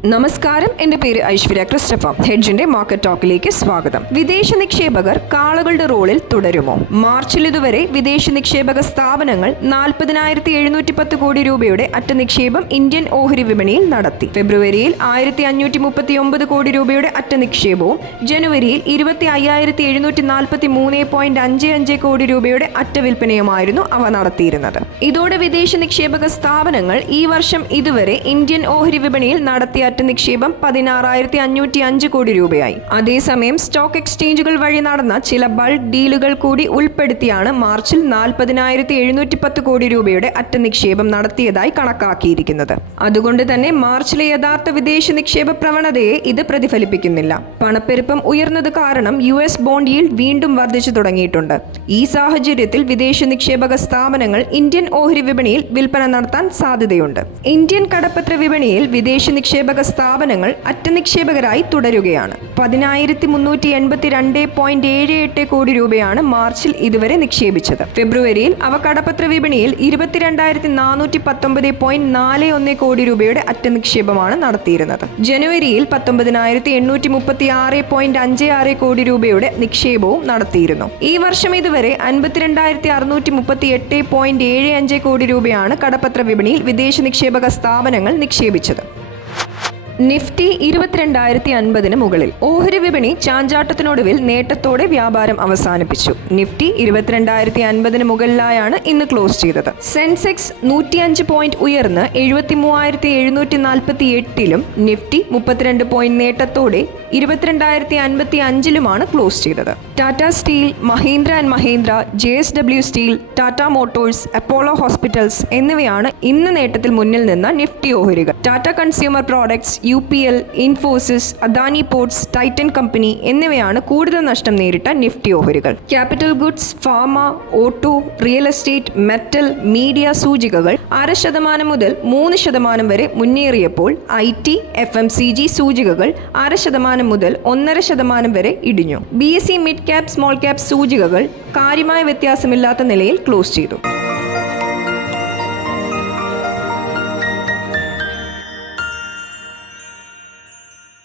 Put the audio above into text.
നമസ്കാരം. എന്റെ പേര് ഐശ്വര്യ ക്രിസ്റ്റഫ ഹെഡ്ജിന്റെ മാർക്കറ്റ് ടോക്കിലേക്ക് സ്വാഗതം. വിദേശ നിക്ഷേപകർ കാളകളുടെ റോളിൽ തുടരുമോ? മാർച്ചിൽ ഇതുവരെ വിദേശ നിക്ഷേപക സ്ഥാപനങ്ങൾ നാൽപ്പതിനായിരത്തി എഴുന്നൂറ്റി പത്ത് കോടി രൂപയുടെ അറ്റ നിക്ഷേപം ഇന്ത്യൻ ഓഹരി വിപണിയിൽ നടത്തി. ഫെബ്രുവരിയിൽ ആയിരത്തി അഞ്ഞൂറ്റി മുപ്പത്തി ഒമ്പത് കോടി രൂപയുടെ അറ്റ നിക്ഷേപവും ജനുവരിയിൽ ഇരുപത്തി അയ്യായിരത്തി എഴുന്നൂറ്റി നാൽപ്പത്തി മൂന്ന് പോയിന്റ് അഞ്ച് അഞ്ച് കോടി രൂപയുടെ അറ്റ വിൽപ്പനയുമായിരുന്നു അവ നടത്തിയിരുന്നത്. ഇതോടെ വിദേശ നിക്ഷേപക സ്ഥാപനങ്ങൾ ഈ വർഷം ഇതുവരെ ഇന്ത്യൻ ഓഹരി വിപണിയിൽ നടത്തിയ അറ്റ നിക്ഷേപം പതിനാറായിരത്തി അഞ്ഞൂറ്റി അഞ്ച് കോടി രൂപയായി. അതേസമയം സ്റ്റോക്ക് എക്സ്ചേഞ്ചുകൾ വഴി നടന്ന ചില ബൾക്ക് ഡീലുകൾ കൂടി ഉൾപ്പെടുത്തിയാണ് മാർച്ചിൽ നാൽപ്പതിനായിരത്തി എഴുന്നൂറ്റി പത്ത് കോടി രൂപയുടെ അറ്റ നിക്ഷേപം നടത്തിയതായി കണക്കാക്കിയിരിക്കുന്നത്. അതുകൊണ്ട് തന്നെ മാർച്ചിലെ യഥാർത്ഥ വിദേശ നിക്ഷേപ പ്രവണതയെ ഇത് പ്രതിഫലിപ്പിക്കുന്നില്ല. പണപ്പെരുപ്പം ഉയർന്നത് കാരണം യു എസ് ബോണ്ട് വീണ്ടും വർദ്ധിച്ചു തുടങ്ങിയിട്ടുണ്ട്. ഈ സാഹചര്യത്തിൽ വിദേശ നിക്ഷേപക സ്ഥാപനങ്ങൾ ഇന്ത്യൻ ഓഹരി വിപണിയിൽ വിൽപ്പന നടത്താൻ സാധ്യതയുണ്ട്. ഇന്ത്യൻ കടപ്പത്ര വിപണിയിൽ വിദേശ നിക്ഷേപക സ്ഥാപനങ്ങൾ അറ്റ നിക്ഷേപകരായി തുടരുകയാണ്. പതിനായിരത്തി മുന്നൂറ്റി എൺപത്തി രണ്ട് പോയിന്റ് ഏഴ് എട്ട് കോടി രൂപയാണ് മാർച്ചിൽ ഇതുവരെ നിക്ഷേപിച്ചത്. ഫെബ്രുവരിയിൽ അവ കടപ്പത്ര വിപണിയിൽ ഇരുപത്തിരണ്ടായിരത്തി നാനൂറ്റി പത്തൊമ്പത് പോയിന്റ് നാല് ഒന്ന് കോടി രൂപയുടെ അറ്റ നിക്ഷേപമാണ് നടത്തിയിരുന്നത്. ജനുവരിയിൽ പത്തൊമ്പതിനായിരത്തി എണ്ണൂറ്റി മുപ്പത്തി ആറ് പോയിന്റ് അഞ്ച് ആറ് കോടി രൂപയുടെ നിക്ഷേപവും നടത്തിയിരുന്നു. ഈ വർഷം ഇതുവരെ അൻപത്തിരണ്ടായിരത്തി അറുന്നൂറ്റി മുപ്പത്തി എട്ട് പോയിന്റ് ഏഴ് അഞ്ച് കോടി രൂപയാണ് കടപത്ര വിപണിയിൽ വിദേശ നിക്ഷേപക സ്ഥാപനങ്ങൾ നിക്ഷേപിച്ചത്. നിഫ്റ്റി ഇരുപത്തിരണ്ടായിരത്തി അൻപതിന് മുകളിൽ. ഓഹരി വിപണി ചാഞ്ചാട്ടത്തിനൊടുവിൽ നേട്ടത്തോടെ വ്യാപാരം അവസാനിപ്പിച്ചു. നിഫ്റ്റി ഇരുപത്തിരണ്ടായിരത്തി അൻപതിന് മുകളിലായാണ് ഇന്ന് ക്ലോസ് ചെയ്തത്. സെൻസെക്സ് നൂറ്റിയഞ്ച് പോയിന്റ് ഉയർന്ന് എഴുപത്തി മൂവായിരത്തി എഴുന്നൂറ്റി നാൽപ്പത്തി എട്ടിലും നിഫ്റ്റി മുപ്പത്തിരണ്ട് പോയിന്റ് നേട്ടത്തോടെ ഇരുപത്തിരണ്ടായിരത്തി അൻപത്തി അഞ്ചിലുമാണ് ക്ലോസ് ചെയ്തത്. Tata Steel Mahindra and Mahindra J S W Steel Tata Motors Apollo Hospitals എന്നിവയാണ് ഇന്ന് നേട്ടത്തിൽ മുന്നിൽ നിന്ന നിഫ്റ്റി ഓഹരികൾ. Tata consumer products U P L Infosys Adani Ports Titan Company എന്നിവയാണ് കൂടുതൽ നഷ്ടം നേരിട്ട നിഫ്റ്റി ഓഹരികൾ. Capital goods pharma auto real estate metal media സൂചികകൾ അര ശതമാനം മുതൽ മൂന്ന് ശതമാനം വരെ മുന്നേറിയപ്പോൾ I T F M C G സൂചികകൾ അര ശതമാനം മുതൽ ഒന്നര ശതമാനം വരെ ഇടിഞ്ഞു. B S C mid cap small cap സൂചികകൾ കാര്യമായ വ്യത്യാസമില്ലാത്ത നിലയിൽ ക്ലോസ് ചെയ്തു.